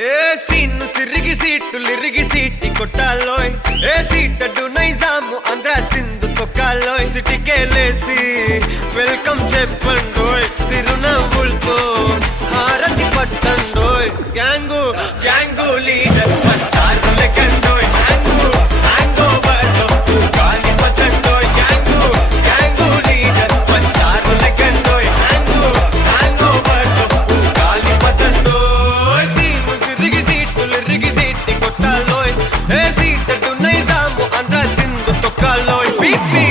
ఏ scene సిరిగి సీటులిరిగి సీటి కొట్టాలోయ్ ఏ సీటడు Nizam Andhra Sindhu తొక్కాలోయ్ సిటీకేలేసి welcome చెప్పండోయ్ సిరునవ్వులతో హారతి పట్టండోయ్ gang gang leader పంచారు లెక్కండోయ్ gang hang ఓవర్లో గాలి పట్టండోయ్ గ్యాంగు గ్యాంగు లీడర్ పంచారు లెక్కండోయ్ గ్యాంగు హ్యాంగ్ ఓవర్లో గాలి పట్టండోయ్ సీము సిరిగి సీటులిరిగి సీటి కొట్టాలోయ్ ఏ సీటడు నైజాము ఆంధ్ర సింధు తొక్కాలోయ్ పీపీ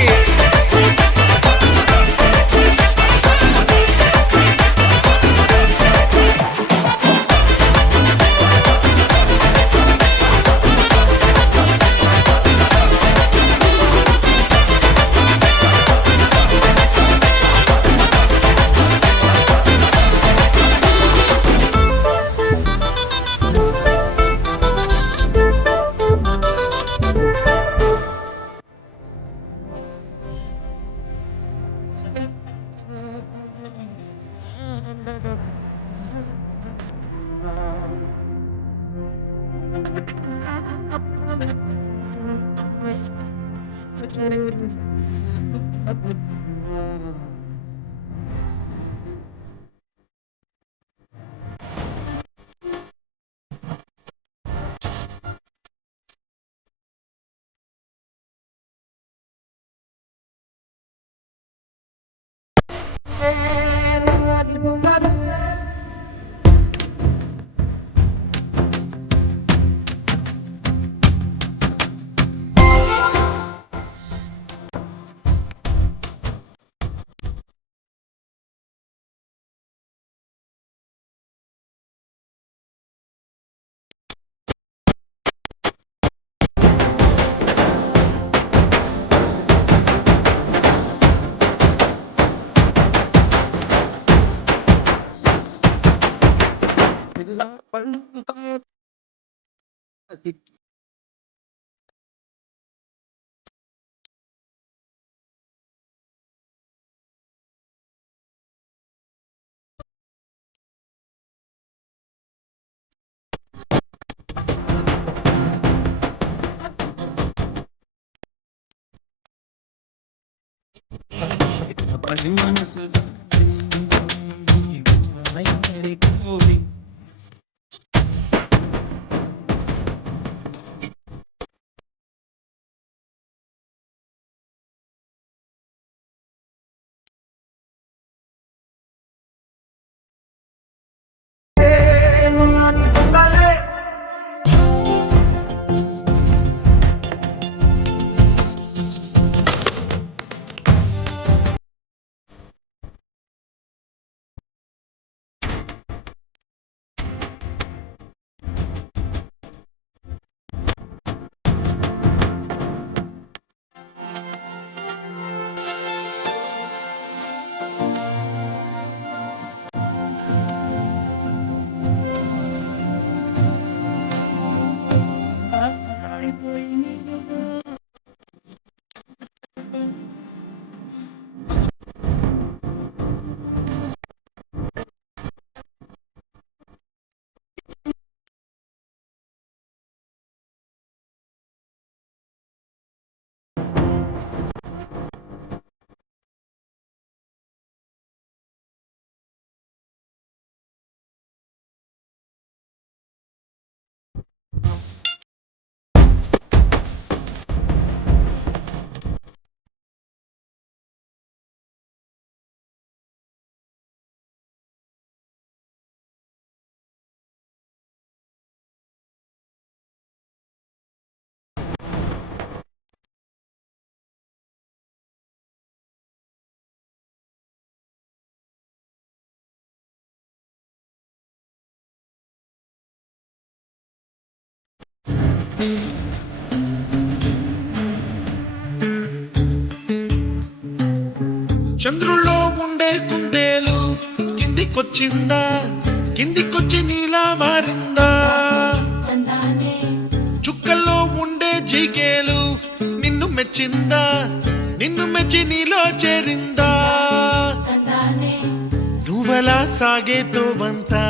చంద్రుల్లో ఉండే కుందేలు కిందికొచ్చిందా కిందికొచ్చి నీలా మారిందా చుక్కల్లో ఉండే జీకేలు నిన్ను మెచ్చిందా నిన్ను మెచ్చి నీలో చేరిందా నువ్వలా సాగే తోవంతా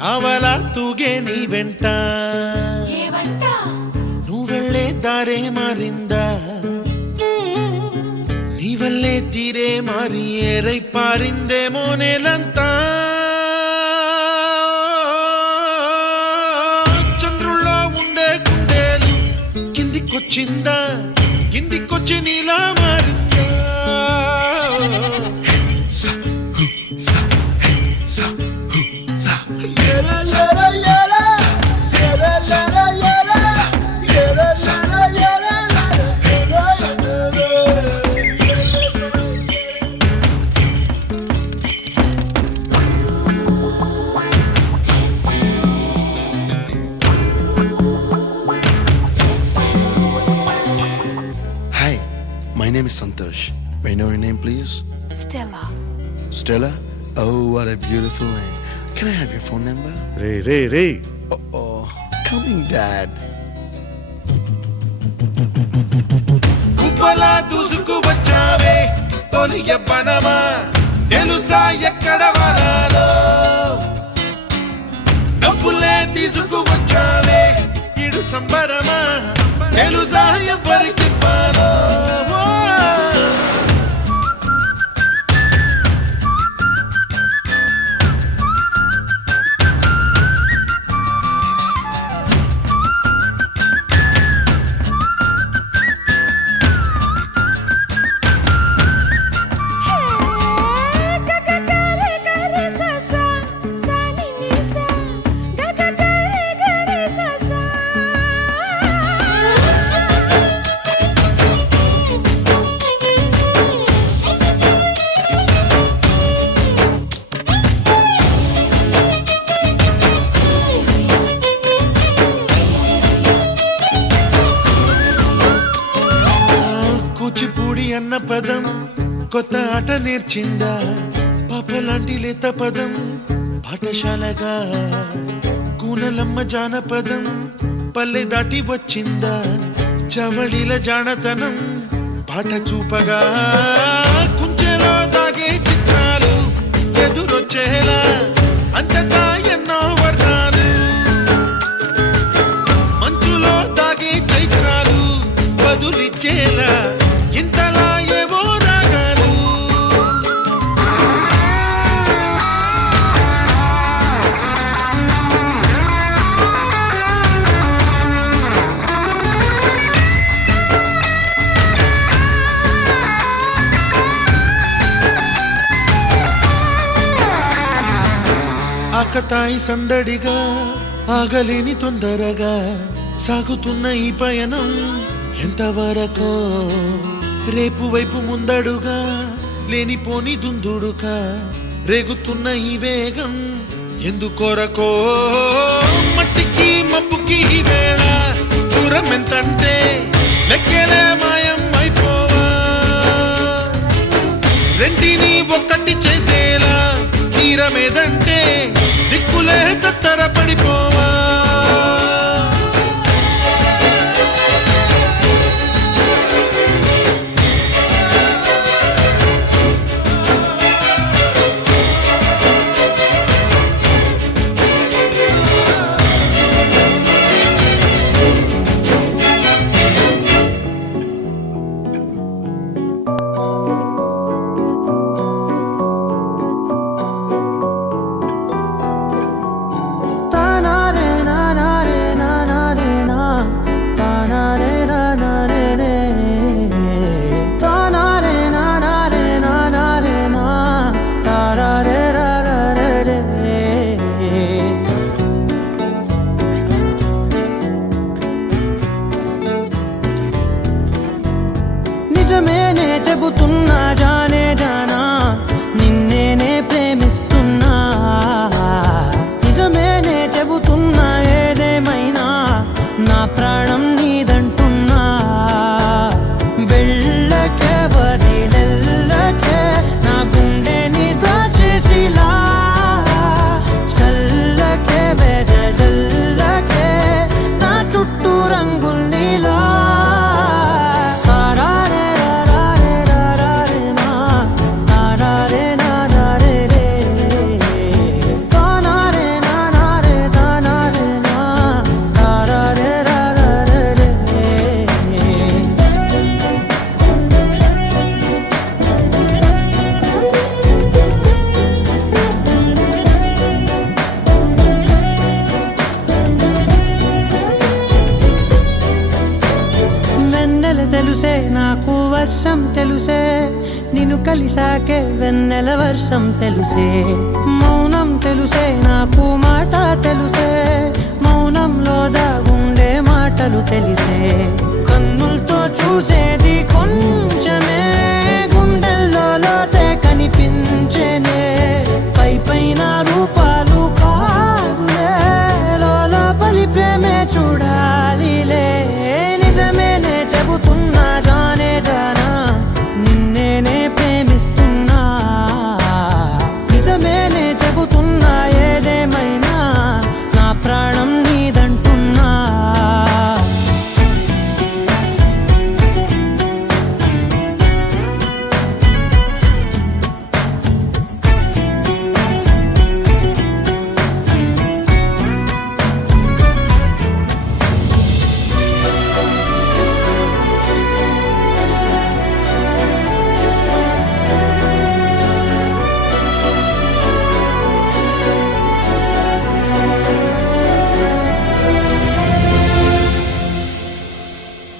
నావలా తూగే నీ వెంట నువ్వెళ్ళే దారే మారిందా నీ వల్లే తీరే మారి ఏరై పారిందేమో నేలంతా చంద్రుల్లో ఉండే కుందేలు కిందికొచ్చిందా కిందికొచ్చి నీలా మారిందా సా, హు, సా, హే, సా, హు, సా. Hi, my name is Santosh. May I know your name, please? Stella. Stella? Oh, what a beautiful name. Can I have your phone number? Ray Oh, coming, Dad. కుప్పలా దూసుకు వచ్చావే తొలి యవ్వనమా తెలుసా ఎక్కడ వరాలో డబ్బులే తీసుకు వచ్చావే ఇడు సంబరమా తెలుసా ఎవరికి పాలో కూచిపూడి అన్న పదం కొత్త ఆట నేర్చిందా పాపలాంటి లేత పదం పాఠశాలగా కూనలమ్మ జానపదం పల్లె దాటి వచ్చిందా చవళిల జానతనం పాట చూపగా కుంచెలో దాగే చిత్రాలు ఎదురొచ్చేలా అంతటా ఎన్నో వర్ణాలు మంచులో దాగే చైత్రాలు బదులిచ్చేలా ఇంతలా ఏవో రాగాలు ఆకతాయి సందడిగా ఆగలేని తొందరగా సాగుతున్న ఈ పయనం ఎంతవరకో రేపు వైపు ముందడుగా లేనిపోని దుందుడుగా రేగుతున్న ఈ వేగం ఎందుకొరకో మట్టికి మబ్బుకి ఈ వేళ దూరం ఎంతంటే లెక్కలే మాయం అయిపోవా రెంటిని ఒక్కటి చేసేలా తీరమేదంటే దిక్కులే తత్తర పడిపోవా తెలుసే నాకు వర్షం తెలుసే నిన్ను కలిసాకే వెన్నెల వర్షం తెలుసే మౌనం తెలుసే నాకు మాట తెలుసే మౌనంలో దాగుండే మాటలు తెలిసే కన్నులతో చూసేది కొంచెమే గుండెల్లో లోతే కనిపించేనే పై పైన రూపాలు కాదులే లోపలి ప్రేమే చూడాలిలే నిజమేనే చెబుతున్నా జానే జానా నిన్నేనే ప్రేమిస్తున్నా నిజమేనే చెబుతున్నా ఏదేమైనా నా ప్రాణం నీదంటున్నా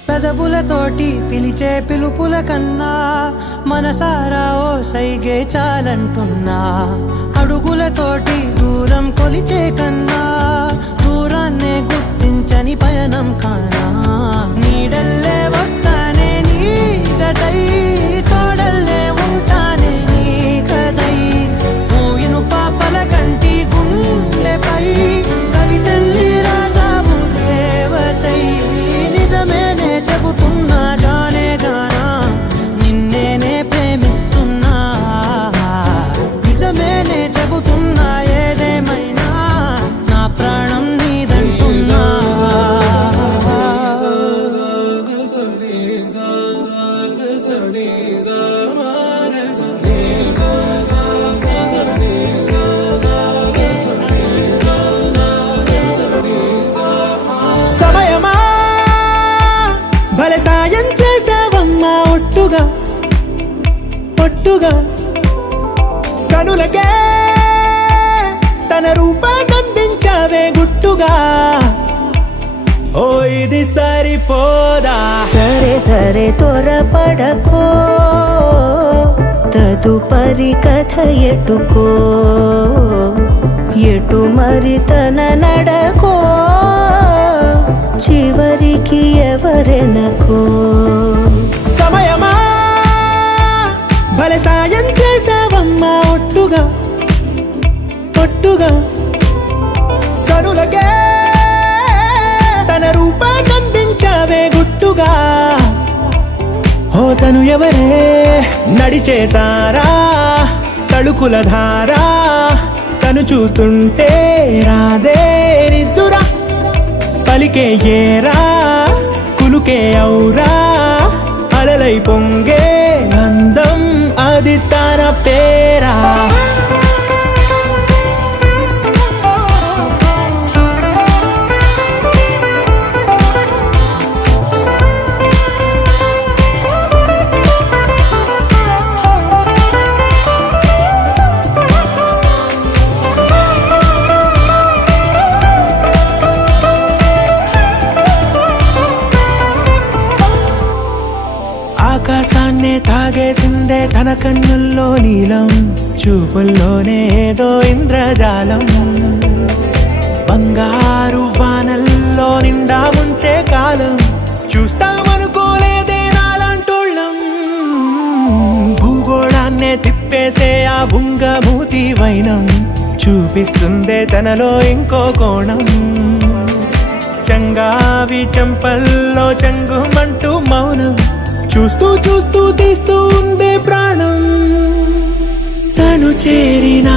పెదవులతోటి పిలిచే పిలుపుల కన్నా మనసారా ఓ సైగే చాలంటున్నా అడుగులతోటి దూరం కొలిచే కన్నా దూరాన్నే గుర్తించని పయనం కానా నీడల్లే వస్తానే నీ జతై తోడల్లే ఉంటానే నీ కథై ఊయను పాపల కంటి గుండెపై కవితల్లి రాజావు దేవతై నిజమేనే చెబుతున్నా జానే జానా నిన్నేనే ప్రేమిస్తున్నా నిజమేనే చెబుతున్నా ఏదేమైనా నా ప్రాణం నీదంటున్నా సమయమా భలే సాయం చేసావమ్మా ఒట్టుగా ఒట్టుగా కనులకే తన రూపాన్నందించావే గుట్టుగా ఓ ఇది సరిపోదా సరే సరే త్వరపడకో తదుపరి కథ ఎటుకో ఎటు మరి తన నడకో చివరికి ఎవరెనకో సమయమా భలే సాయం చేసావమ్మా ఒట్టుగా ఒట్టుగా కనులకే తన రూపాన్నందించావే గుట్టుగా ఓ తను ఎవరే నడిచే తారా తడుకుల ధారా తను చూస్తుంటే రాదే నిద్దురా పలికే ఏరా కులుకే ఔరా అలలై పొంగే అందం అది తన పేరా ఆకాశాన్నే తాగేసిందే తన కన్నుల్లో నీలం చూపుల్లోనే ఏదో ఇంద్రజాలం బంగారు వానల్లో నిండా ముంచే కాలం చూస్తామనుకోలేదే నాలాంటోళ్ళం భూగోళాన్నే తిప్పేసే ఆ బుంగమూతి వైనం చూపిస్తుందే తనలో ఇంకో కోణం చంగావి చెంపల్లో చెంగుమంటూ మౌనం చూస్తూ చూస్తూ తీస్తూ ఉందే ప్రాణం తను చేరిన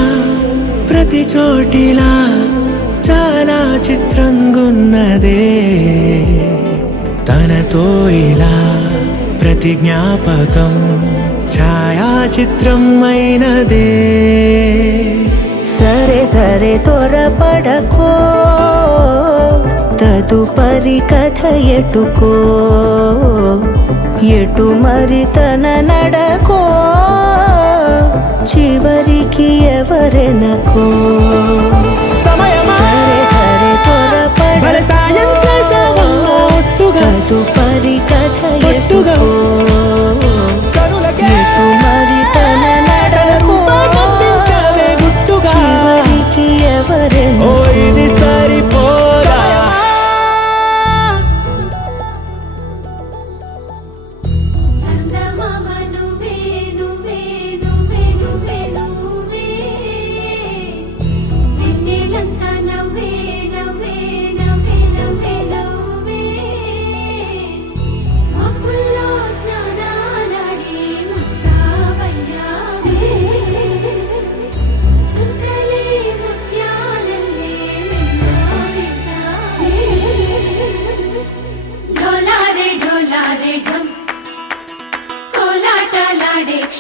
ప్రతి చోటిలా చాలా చిత్రంగున్నదే తనతో ఇలా ప్రతి జ్ఞాపకం ఛాయాచిత్రం అయినదే సరే సరే త్వరపడకో తదుపరి కథ ఎటుకో ఎటు మరి తన నడకో చివరికి ఎవరెనకో సమయమా సరే సరే త్వరపడకో భలే సాయం చేసావమ్మా ఒట్టుగా తదుపరి కథ ఒట్టుగా ఎటుకో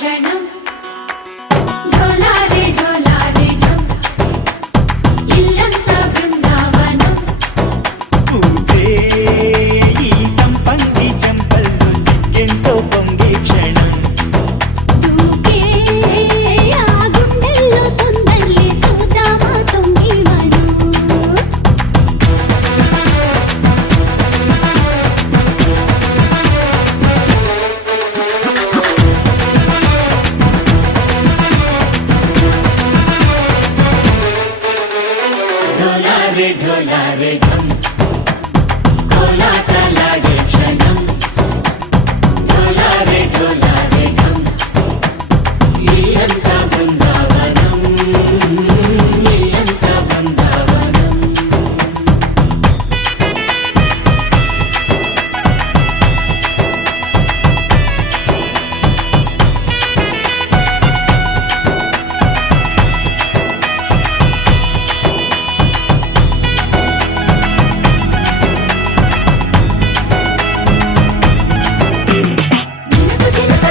క్షణం ఢోలారే ఢోలారే ఢమ్ ఇల్లంతా బృందావనం పూసే ఈ సంపంగి చెంపల్లో సిగ్గెంతో పొంగే క్షణం దూకే ఆ గుండెల్లో తొందరలే చూద్దామా తొంగి మనం ఢోలారే ఢోలారే ఢమ్ కోలాటలాడే క్షణం ఢోలారే ఢోలారే ఢమ్ ఇల్లంతా బృందావనం ఇల్లంతా బృందావనం దినకు దినక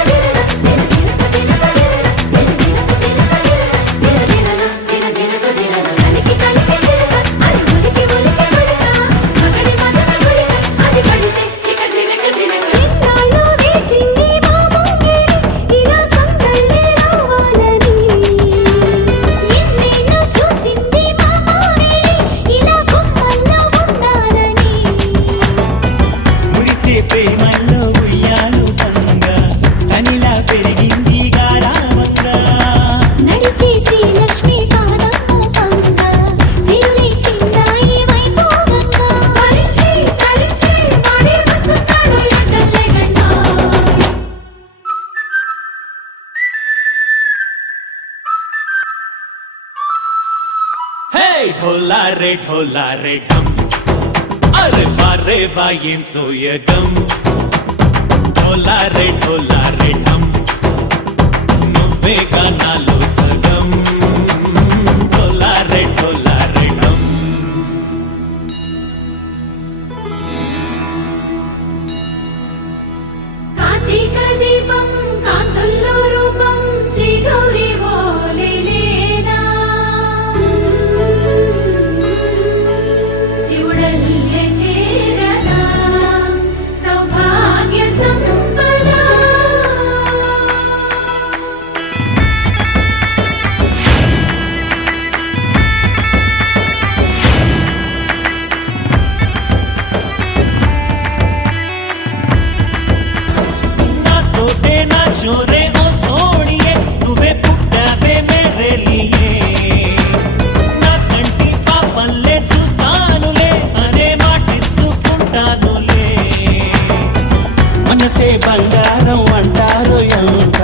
దినన దిన దినకు దినన కలికి కలికి చిలక అది ఉలికి ఉలికి పుడక మగడి మదన గుడిక అది పడితే ఇక దినక దినక ఇన్నాళ్ళు వేచింది మా ముంగిరి ఇలా సందళ్ళే రావాలని ఇన్నేళ్ళు చూసింది మా మామిడి ఇలా గుమ్మల్లో ఉండాలని మురిసే ప్రేమల్లో ఉయ్యాలు పంగా కనిలా పెరిగింది గారావంగా నడిచే శ్రీలక్ష్మి పాదమ్మ పంగ సిరులే చిందాయి వైభోగంగా తరించి తరించి వాడే వస్తున్నాడు ఎట్టలే గంట హే ఢోలారే ఢోలారే ఢమ్ అరే వారే వాయేం సోయగం ఢోలారే ఢోలారే ఢమ్ నువ్వే గానాలో సగం ఢోలారే ఢోలారే ఢమ్ కార్తీక దీపం కాంతుల్లో రూపం శ్రీ గౌరీ ఓలేనా శివుడల్లే చేరనా సౌభాగ్య సంపద నా తోటే నా చోరే ఓ సోణియే నువ్వే పుట్టావే మేరే లియే నా కంటి పాపల్లే చూస్తానులే అనే మాటిచ్చుకుంటానులే మనసే బంగారం అంటారు ఎంత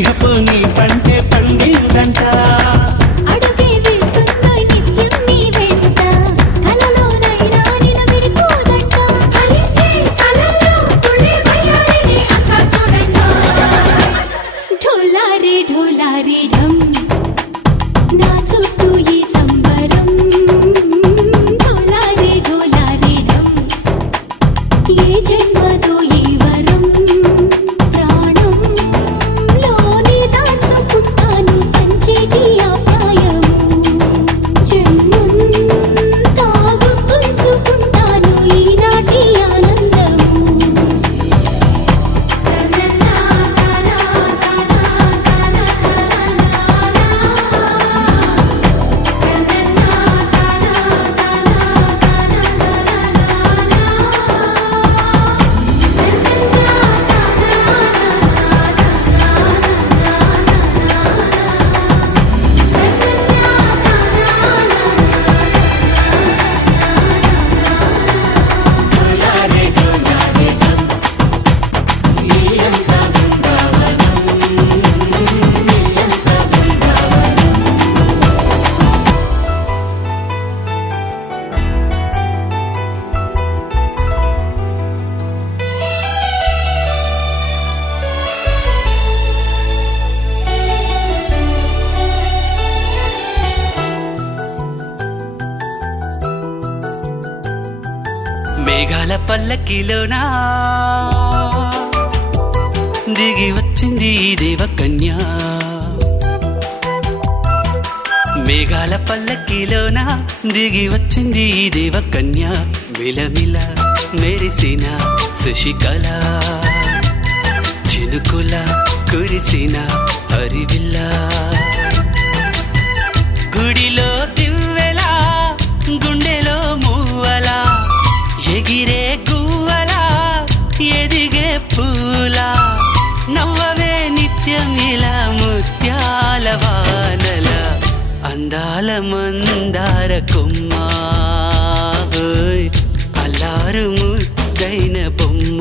ఇహపు నీ పంటే పండిందంట అడుగే వేస్తుందో నిత్యం నీ వెంట కలలోనైనా నిన్ను విడిపోదంట ఫలించే కలల్లో తుళ్ళే వయ్యారిని అంతా చూడంట ఢోలారే ఢోలారే ఢమ్ నా చుట్టూ ఈ సంబరం ఢోలారే ఢోలారే ఢమ్ ఏ జన్మదో ఈ వరం ప్రాణం లోనే దాచుకుంటాను పంచేటి అపాయము జన్మంతా గుర్తుంచుకుంటాను ఈనాటి ఆనందము మేఘాల పల్లకిలోనా దిగి వచ్చింది ఈ దేవకన్య మేఘాల పల్లకిలోన దిగి వచ్చింది ఈ దేవకన్య మిలమిల మెరిసిన శశికళ చినుకుల కురిసిన హరివిల్ల గుడిలో దివ్వెలా గుండెలో మూవలా ఎగిరే గువ్వలా ఎదిగే పూలా నవ్వవే నిత్యం ఇలా ముత్యాల వానల అందాల మందార కొమ్మ ఓయ్ అల్లారు ముద్దైన బొమ్మ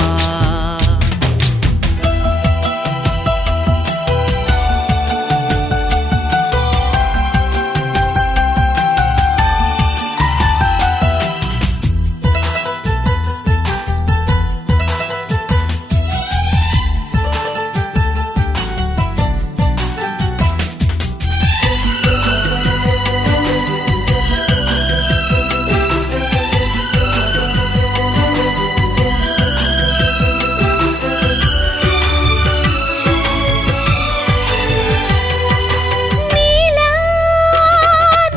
నీలా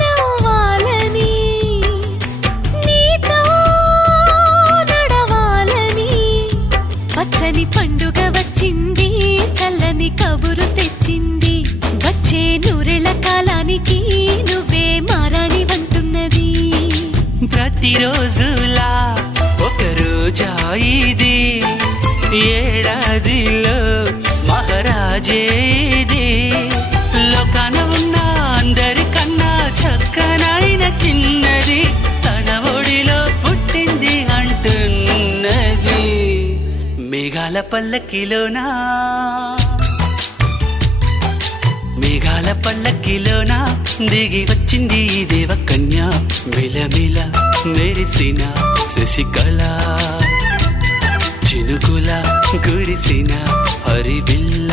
నవ్వాలని నీతో నడవాలని పచ్చని పండుగ వచ్చింది చల్లని కబురు తెచ్చింది వచ్చే నూరెల కాలానికి నువ్వే మారాణి వంటున్నది ప్రతిరోజులా ఒక రోజా ఇది ఏడాదిలో మహారాజే ఇది లోకాన ఉన్న అందరికన్నా చక్కనైన చిన్నది తన ఒడిలో పుట్టింది అంటున్నది మేఘాల పల్లకిలోనా మేఘాల పల్లకిలోన దిగి వచ్చింది ఈ దేవకన్య మిలమిల మెరిసిన శశికళ చినుకుల కురిసిన హరివిల్ల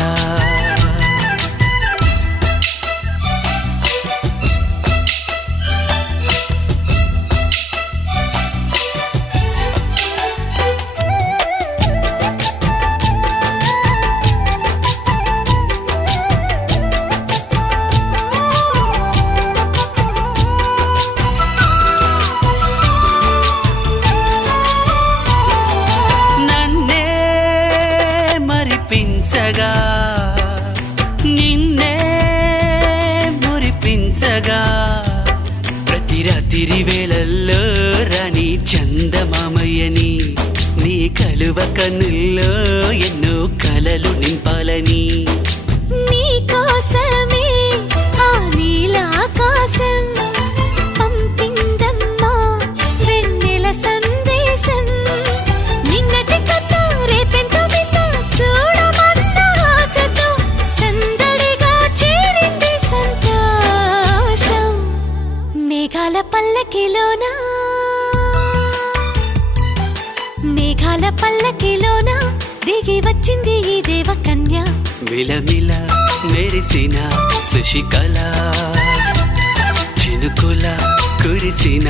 నన్నే మరిపించగా నిన్నే మురిపించగా ప్రతి రాత్రి వేళల్లో రాణి చందమామయ్యని నీ కలువ కన్నుల్లో ఎన్నో కలలు నింపాలని నీ కోసమే ఆ నీలాకాశం పంపిందమ్మా వెన్నెల సందేశం నిన్నటి కన్నా రేపెంతో బిడ్డ చూడమన్న ఆశతో సందడిగా చేరింది సంతోషం మేఘాల పల్లకిలోనా మేఘాల పల్లకిలోనా దిగి వచ్చింది ఈ దేవకన్య మిలమిల మెరిసిన శశికళ చినుకుల కురిసిన